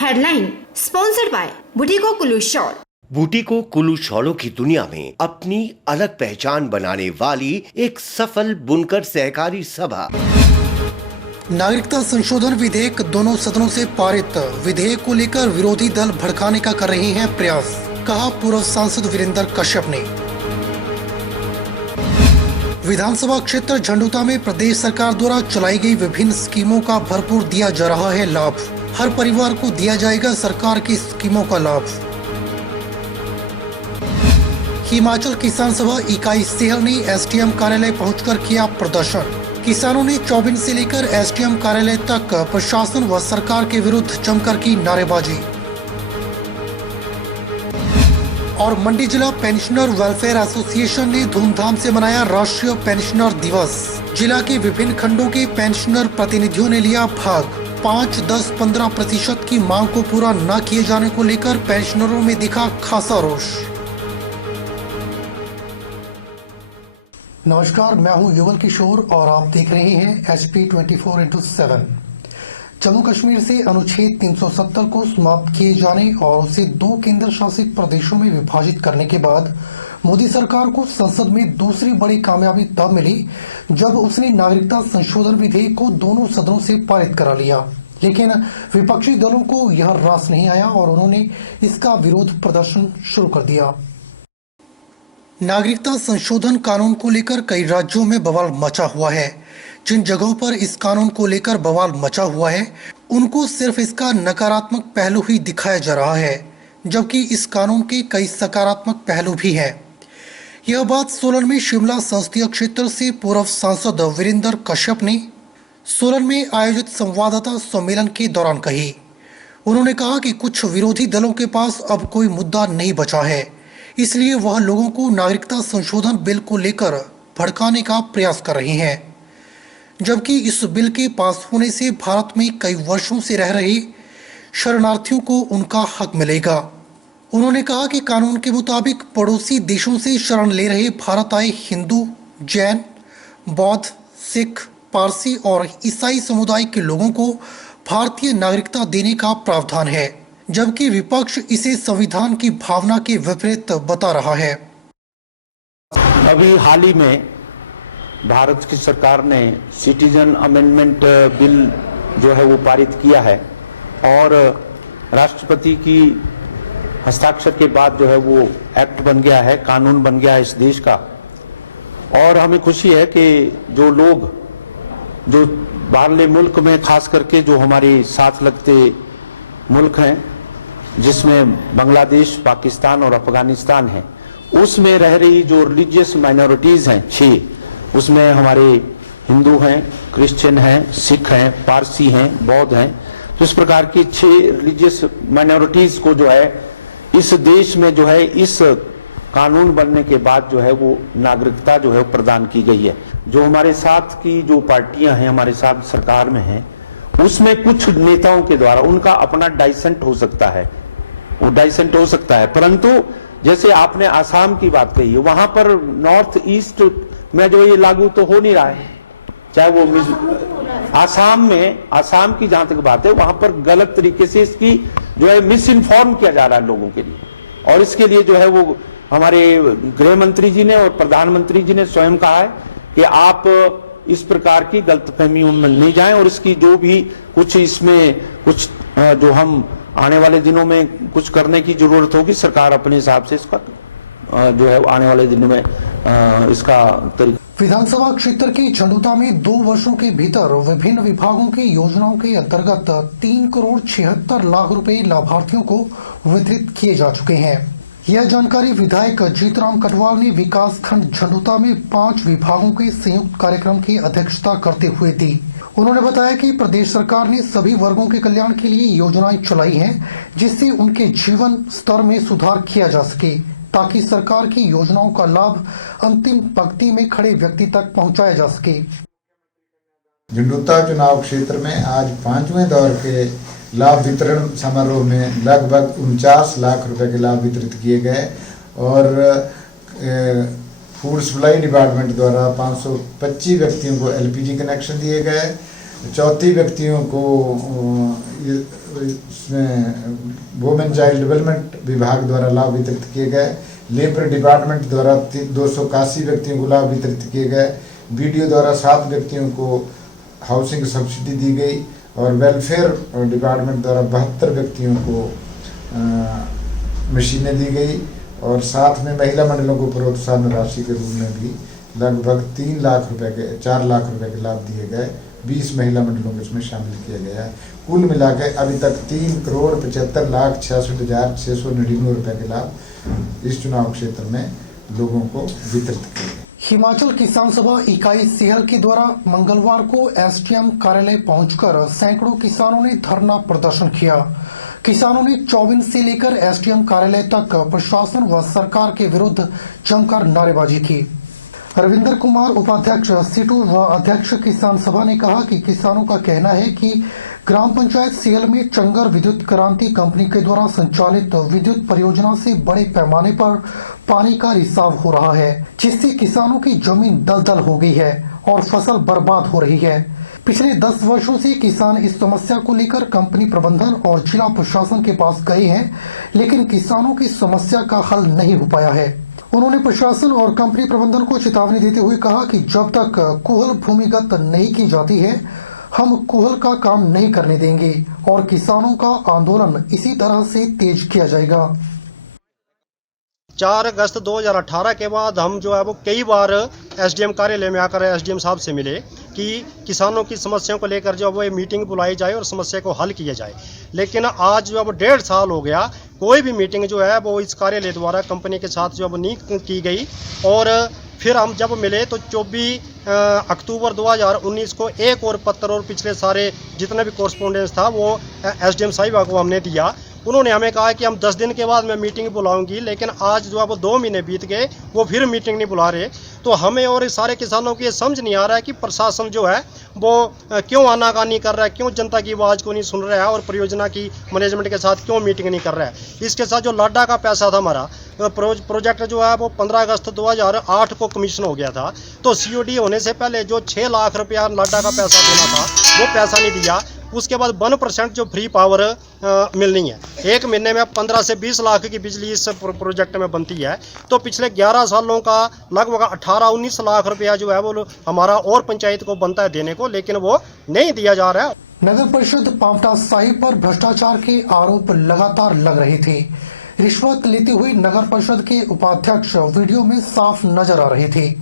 Headline sponsored by Bhuttico Kullu shawl. Bhuttico Kullu शॉलों की दुनिया में अपनी अलग पहचान बनाने वाली एक सफल बुनकर सहकारी सभा। नागरिकता संशोधन विधेयक दोनों सदनों से पारित। विधेयक को लेकर विरोधी दल भड़काने का कर रहे हैं प्रयास, कहा पूर्व सांसद वीरेंद्र कश्यप ने। विधानसभा क्षेत्र झंडुता में प्रदेश सरकार द्वारा चलाई गई विभिन्न स्कीमों का भरपूर दिया जा रहा है लाभ। हर परिवार को दिया जाएगा सरकार की स्कीमों का लाभ। हिमाचल किसान सभा इकाई सेहल ने एसडीएम कार्यालय पहुंचकर किया प्रदर्शन। किसानों ने चौबिन से लेकर एसडीएम कार्यालय तक प्रशासन व सरकार के विरुद्ध जमकर की नारेबाजी। और मंडी जिला पेंशनर वेलफेयर एसोसिएशन ने धूमधाम से मनाया राष्ट्रीय पेंशनर दिवस। जिला के विभिन्न खंडों के पेंशनर प्रतिनिधियों ने लिया भाग। 5, 10, 15% की मांग को पूरा न किए जाने को लेकर पेंशनरों में दिखा खासा रोष। नमस्कार, मैं हूं युवल किशोर और आप देख रहे हैं HP 24/7। जम्मू कश्मीर से अनुच्छेद 370 को समाप्त किए जाने और उसे 2 केंद्र शासित प्रदेशों में विभाजित करने के बाद मोदी सरकार को संसद में दूसरी बड़ी कामयाबी तब मिली जब उसने नागरिकता संशोधन विधेयक को दोनों सदनों से पारित करा लिया। लेकिन विपक्षी दलों को यह रास नहीं आया और उन्होंने इसका विरोध प्रदर्शन शुरू कर दिया। नागरिकता संशोधन कानून को लेकर कई राज्यों में बवाल मचा हुआ है। जिन जगहों पर इस कानून को लेकर बवाल मचा हुआ है उनको सिर्फ इसका नकारात्मक पहलू ही दिखाया जा रहा है, जबकि इस कानून के कई सकारात्मक पहलू भी हैं। यह बात सोलन में शिमला संसदीय क्षेत्र से पूर्व सांसद वीरेंद्र कश्यप ने सोलन में आयोजित संवाददाता सम्मेलन के दौरान कही। उन्होंने कहा कि कुछ विरोधी दलों के पास अब कोई मुद्दा नहीं बचा है, इसलिए वह लोगों को नागरिकता संशोधन बिल को लेकर भड़काने का प्रयास कर रहे हैं, जबकि इस बिल के पास होने से भारत में कई वर्षों से रह रहे शरणार्थियों को उनका हक मिलेगा। उन्होंने कहा कि कानून के मुताबिक पड़ोसी देशों से शरण ले रहे भारत आए हिंदू, जैन, बौद्ध, सिख, पारसी और ईसाई समुदाय के लोगों को भारतीय नागरिकता देने का प्रावधान है, जबकि विपक्ष इसे संविधान की भावना के विपरीत बता रहा है। अभी हाल ही में भारत की सरकार ने सिटीजन अमेंडमेंट बिल जो है वो पारित किया है और राष्ट्रपति की हस्ताक्षर के बाद जो है वो एक्ट बन गया है, कानून बन गया है इस देश का। और हमें खुशी है कि जो लोग जो बाहरले मुल्क में, खास करके जो हमारे साथ लगते मुल्क हैं जिसमें बांग्लादेश, पाकिस्तान और अफगानिस्तान है, उसमें रह रही जो रिलीजियस माइनॉरिटीज हैं 6, उसमें हमारे हिंदू हैं, क्रिश्चियन हैं, सिख हैं, पारसी हैं, बौद्ध हैं। तो इस प्रकार की 6 रिलीजियस माइनॉरिटीज को जो है इस देश में जो है इस कानून बनने के बाद जो है वो नागरिकता जो है प्रदान की गई है। जो हमारे साथ की जो पार्टियां हैं, हमारे साथ सरकार में हैं, उसमें कुछ नेताओं के द्वारा उनका अपना डाइसेंट हो सकता है, वो डाइसेंट हो सकता है, परंतु जैसे आपने आसाम की बात कही है, वहां पर नॉर्थ ईस्ट में जो ये लागू तो हो नहीं रहा है। चाहे वो आसाम की जहां तक बात है, वहां पर गलत तरीके से इसकी जो है मिस इन्फॉर्म किया जा रहा है लोगों के लिए। और इसके लिए जो है वो हमारे गृह मंत्री जी ने और प्रधानमंत्री जी ने स्वयं कहा है कि आप इस प्रकार की गलतफहमियों में नहीं जाएं और इसकी जो भी कुछ इसमें कुछ जो हम आने वाले दिनों में कुछ करने की जरूरत होगी, सरकार अपने हिसाब से इसका जो है आने वाले दिनों में इसका तरीका। विधानसभा क्षेत्र के झंडुता में 2 वर्षों के भीतर विभिन्न विभागों की योजनाओं के अंतर्गत 3 करोड़ 76 लाख रुपए लाभार्थियों को वितरित किए जा चुके हैं। यह जानकारी विधायक जीतराम कटवाल ने विकास खंड झंडुता में 5 विभागों के संयुक्त कार्यक्रम की अध्यक्षता करते हुए दी। उन्होंने बताया कि प्रदेश सरकार ने सभी वर्गों के कल्याण के लिए योजनाएं चलाई हैं, जिससे उनके जीवन स्तर में सुधार किया जा सके, ताकि सरकार की योजनाओं का लाभ अंतिम पंक्ति में खड़े व्यक्ति तक पहुंचाया जा सके। झंडुता चुनाव क्षेत्र में आज 5वें दौर के लाभ वितरण समारोह में लगभग 49 लाख रुपए के लाभ वितरित किए गए और फूड सप्लाई डिपार्टमेंट द्वारा 525 व्यक्तियों को LPG कनेक्शन दिए गए 34 व्यक्तियों को इसमें वुमेन चाइल्ड डेवलपमेंट विभाग द्वारा लाभ वितरित किए गए। लेबर डिपार्टमेंट द्वारा 281 व्यक्तियों को लाभ वितरित किए गए। बीडीओ द्वारा 7 व्यक्तियों को हाउसिंग सब्सिडी दी गई और वेलफेयर डिपार्टमेंट द्वारा 72 व्यक्तियों को मशीनें दी गई और साथ में महिला मंडलों को प्रोत्साहन राशि के रूप में भी लगभग 3 लाख रुपए के 4 लाख रुपए के लाभ दिए गए। 20 महिला मंडलों को इसमें शामिल किया गया है। कुल मिलाकर अभी तक 3,75,66,699 रुपए के लाभ इस चुनाव क्षेत्र में लोगों को वितरित किए गए। हिमाचल किसान सभा इकाई सेहल के द्वारा मंगलवार को एसडीएम कार्यालय पहुंचकर सैकड़ों किसानों ने धरना प्रदर्शन किया। किसानों ने 24 से लेकर एसडीएम कार्यालय तक प्रशासन व सरकार के विरुद्ध जमकर नारेबाजी की। रविंद्र कुमार उपाध्यक्ष सीटू व अध्यक्ष किसान सभा ने कहा कि किसानों का कहना है कि ग्राम पंचायत सेहल में चंगर विद्युत क्रांति कंपनी के द्वारा संचालित विद्युत परियोजना से बड़े पैमाने पर पानी का रिसाव हो रहा है, जिससे किसानों की जमीन दलदल हो गई है और फसल बर्बाद हो रही है। पिछले 10 वर्षों से किसान इस समस्या को लेकर कंपनी प्रबंधन और जिला प्रशासन के पास गए हैं, लेकिन किसानों की समस्या का हल नहीं हो पाया है। उन्होंने प्रशासन और कंपनी प्रबंधन को चेतावनी देते हुए कहा कि जब तक कुहल भूमिगत नहीं की जाती है, हम कुहल का काम नहीं करने देंगे और किसानों का आंदोलन इसी तरह से तेज किया जाएगा। 4 अगस्त 2018 के बाद हम जो है वो कई बार एसडीएम कार्यालय में आकर एसडीएम साहब से मिले कि किसानों की समस्याओं को लेकर जो है वो मीटिंग बुलाई जाए और समस्या को हल किया जाए। लेकिन आज जो है वो 1.5 साल हो गया, कोई भी मीटिंग जो है वो इस कार्यालय द्वारा कंपनी के साथ जो है वो नहीं की गई। और फिर हम जब मिले तो 24 अक्टूबर 2019 को एक और पत्र और पिछले सारे जितना भी कॉरस्पॉन्डेंस था वो एसडीएम साहिबा को हमने दिया। उन्होंने हमें कहा कि हम 10 दिन के बाद मैं मीटिंग बुलाऊंगी, लेकिन आज जो है वो 2 महीने बीत गए, वो फिर मीटिंग नहीं बुला रहे। तो हमें और इस सारे किसानों को ये समझ नहीं आ रहा है कि प्रशासन जो है वो क्यों आनाकानी कर रहा है, क्यों जनता की आवाज़ को नहीं सुन रहा है और परियोजना की मैनेजमेंट के साथ क्यों मीटिंग नहीं कर रहा है। इसके साथ जो लाडा का पैसा था हमारा प्रोजेक्ट जो है वो 15 अगस्त 2008 को कमीशन हो गया था, तो सीओडी होने से पहले जो 6 लाख रुपया लाडा का पैसा देना था वो पैसा नहीं दिया। उसके बाद 1% जो फ्री पावर मिलनी है, 1 महीने में 15 से 20 लाख की बिजली इस प्रोजेक्ट में बनती है। तो पिछले 11 सालों का लगभग 18-19 लाख रुपया जो है वो हमारा और पंचायत को बनता है देने को, लेकिन वो नहीं दिया जा रहा है। नगर परिषद पांवटा साहिब पर भ्रष्टाचार के आरोप लगातार लग रहे थे। रिश्वत लेते हुए नगर परिषद के उपाध्यक्ष वीडियो में साफ नजर आ रहे थे।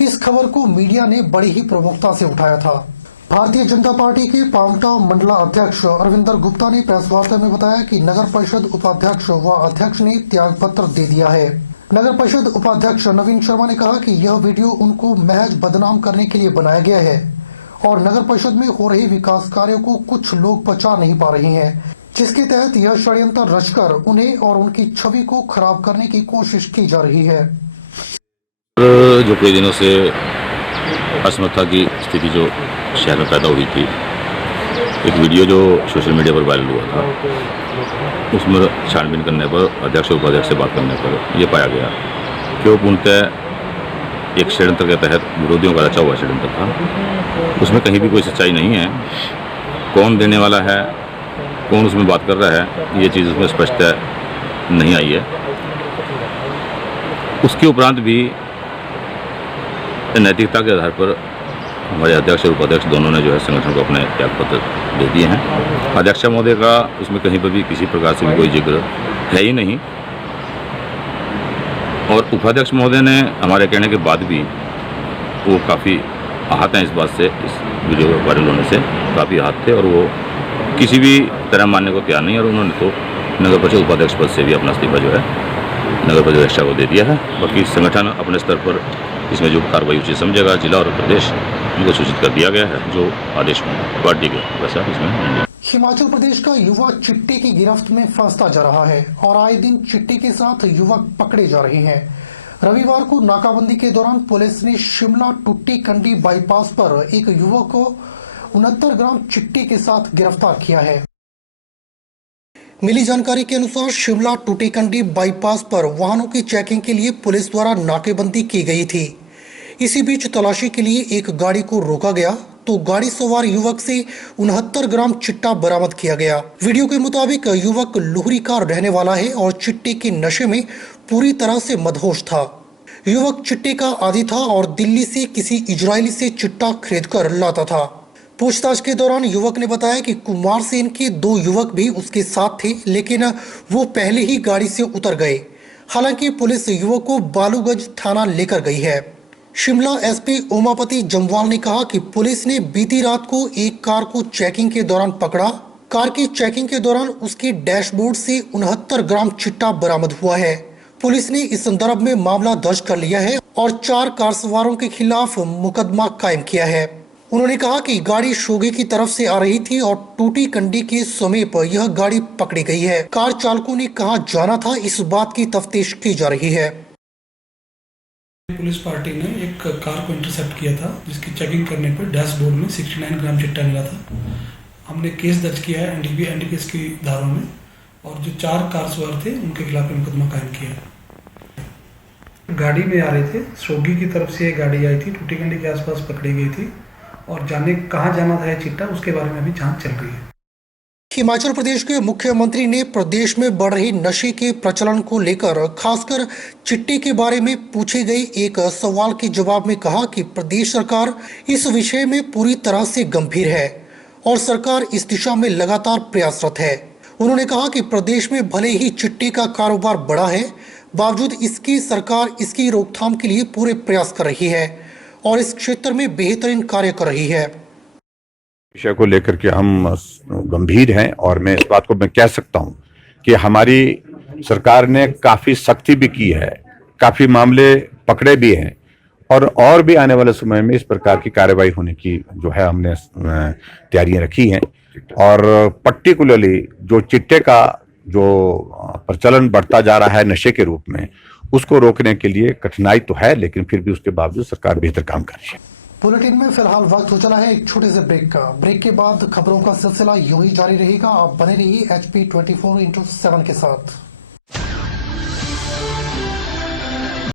इस खबर को मीडिया ने बड़ी ही प्रमुखता से उठाया था। भारतीय जनता पार्टी के पांवटा मंडला अध्यक्ष अरविंदर गुप्ता ने प्रेस वार्ता में बताया कि नगर परिषद उपाध्यक्ष व अध्यक्ष ने त्याग पत्र दे दिया है। नगर परिषद उपाध्यक्ष नवीन शर्मा ने कहा कि यह वीडियो उनको महज बदनाम करने के लिए बनाया गया है और नगर परिषद में हो रहे विकास कार्यों को कुछ लोग पचा नहीं पा रहे हैं, जिसके तहत यह षड्यंत्र रचकर उन्हें और उनकी छवि को खराब करने की कोशिश की जा रही है। जो कई दिनों से असमर्थता की स्थिति जो शहर में पैदा हुई थी, एक वीडियो जो सोशल मीडिया पर वायरल हुआ था, उसमें छानबीन करने पर अध्यक्ष और उपाध्यक्ष से बात करने पर यह पाया गया कि वो पूर्णतः एक षड्यंत्र के तहत विरोधियों का रचा हुआ षड्यंत्र था। उसमें कहीं भी कोई सच्चाई नहीं है। कौन देने वाला है, कौन उसमें बात कर रहा है, ये चीज़ उसमें स्पष्ट नहीं आई है। उसके उपरांत भी नैतिकता के आधार पर हमारे अध्यक्ष और उपाध्यक्ष दोनों ने जो है संगठन को अपने त्यागपत्र दे दिए हैं। अध्यक्ष महोदय का उसमें कहीं पर भी किसी प्रकार से भी कोई जिक्र है ही नहीं और उपाध्यक्ष महोदय ने हमारे कहने के बाद भी वो काफ़ी आहत हैं इस बात से, इस वीडियो वायरल होने से काफ़ी आहत थे और वो किसी भी तरह मानने को तैयार नहीं। और उन्होंने तो नगर परिषद उपाध्यक्ष पद से भी अपना इस्तीफा जो है नगर परिषद अध्यक्ष को दे दिया है। बाकी संगठन अपने स्तर पर इसमें जो कार्रवाई उचित समझेगा, जिला और प्रदेश उनको सूचित कर दिया गया है जो आदेश पार्टी के वैसा इसमें। हिमाचल प्रदेश का युवा चिट्टे की गिरफ्त में फंसता जा रहा है और आए दिन चिट्टे के साथ युवक पकड़े जा रहे हैं। रविवार को नाकाबंदी के दौरान पुलिस ने शिमला टुट्टी कंडी बाईपास पर एक युवक को 69 ग्राम चिट्टे के साथ गिरफ्तार किया है। मिली जानकारी के अनुसार शिमला टूटीकंडी बाईपास पर वाहनों की चेकिंग के लिए पुलिस द्वारा नाकेबंदी की गई थी। इसी बीच तलाशी के लिए एक गाड़ी को रोका गया तो गाड़ी सवार युवक से 69 ग्राम चिट्टा बरामद किया गया। वीडियो के मुताबिक युवक लोहरी का रहने वाला है और चिट्टे के नशे में पूरी तरह से मदहोश था। युवक चिट्टे का आदी था और दिल्ली से किसी इजरायली से चिट्टा खरीदकर लाता था। पूछताछ के दौरान युवक ने बताया कि कुमार सेन के 2 युवक भी उसके साथ थे, लेकिन वो पहले ही गाड़ी से उतर गए। हालांकि पुलिस युवक को बालूगंज थाना लेकर गई है। शिमला एसपी ओमापति जम्वाल ने कहा कि पुलिस ने बीती रात को एक कार को चेकिंग के दौरान पकड़ा। कार की चेकिंग के दौरान उसके डैशबोर्ड से 69 ग्राम चिट्टा बरामद हुआ है। पुलिस ने इस संदर्भ में मामला दर्ज कर लिया है और 4 कार सवारों के खिलाफ मुकदमा कायम किया है। उन्होंने कहा कि गाड़ी शोघी की तरफ से आ रही थी और टूटी कंडी के समीप यह गाड़ी पकड़ी गई है। कार चालकों ने कहां जाना था, इस बात की तफ्तीश की जा रही है। पुलिस पार्टी ने एक कार को इंटरसेप्ट किया था, जिसकी चेकिंग करने पर डैशबोर्ड में 69 ग्राम चिट्टा मिला था। हमने केस दर्ज किया है एनडीपीएस की धाराओं में और जो 4 कार सवार थे उनके खिलाफ मुकदमा कायम किया है। गाड़ी में आ रहे थे, सोगी की तरफ से गाड़ी आई थी, टूटी कंडी के आसपास पकड़ी गई थी और कहाँ जाना था ये चिट्टा, उसके बारे में अभी जांच चल रही है। हिमाचल प्रदेश के मुख्यमंत्री ने प्रदेश में बढ़ रही नशे के प्रचलन को लेकर खासकर चिट्टे के बारे में पूछे गए एक सवाल के जवाब में कहा कि प्रदेश सरकार इस विषय में पूरी तरह से गंभीर है और सरकार इस दिशा में लगातार प्रयासरत है। उन्होंने कहा कि प्रदेश में भले ही चिट्टे का कारोबार बढ़ा है, बावजूद इसकी सरकार इसकी रोकथाम के लिए पूरे प्रयास कर रही है और इस क्षेत्र में बेहतरीन कार्य कर रही है। विषय को लेकर के हम गंभीर हैं और मैं इस बात को मैं कह सकता हूं कि हमारी सरकार ने काफी सख्ती भी की है, काफी मामले पकड़े भी हैं और भी आने वाले समय में इस प्रकार की कार्रवाई होने की जो है हमने तैयारियां रखी हैं। और पर्टिकुलरली जो चिट्टे का जो प्रचलन बढ़ता जा रहा है नशे के रूप में, उसको रोकने के लिए कठिनाई तो है, लेकिन फिर भी उसके बावजूद सरकार बेहतर काम कर रही है। बुलेटिन में फिलहाल वक्त हो चला है एक छोटे से ब्रेक का। ब्रेक के बाद खबरों का सिलसिला यूं ही जारी रहेगा। आप बने रहिए HP 24/7 के साथ।